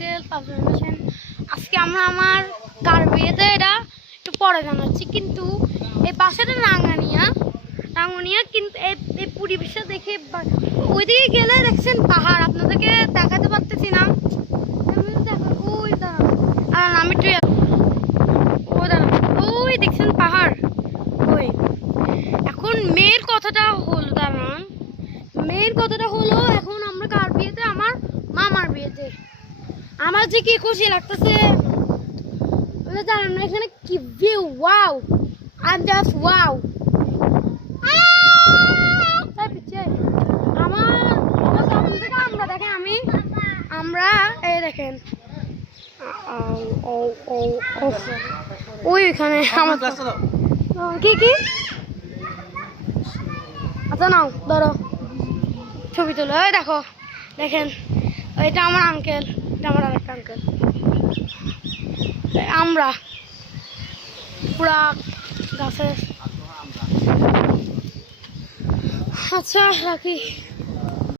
Pixel publication. আজকে আমরা আমার কার বিয়েতে এটা একটু পরে জানাচ্ছি, কিন্তু এই পাশেটা রাঙ্গানিয়া কিন্তু এই পরিবেশটা দেখে ওইদিকে গেলে দেখছেন পাহাড়, আপনাদেরকে দেখাতে পারতেছি না। ওই দাঁড়ান আমি একটু ওই দাঁড়ান, ওই দেখছেন পাহাড়। ওই এখন মেয়ের কথাটা হলো, দাঁড়ান মেয়ের কথাটা হলো, এখন আমরা কার বিয়েতে? আমার মামার বিয়েতে। আমার যে কি খুশি লাগতেছে জানেন না, এখানে কি view, wow, I am just wow. আমরা দেখেন আমরা এই দেখেন ওইখানে আমার কি কি আচ্ছা নাও ধরো ছবি তোলো। ওই দেখো দেখেন, এটা আমার আঙ্কেল, এটা আমার আরেকটা আঙ্কেল। আমরা পুরা গাছের। আচ্ছা রাখি।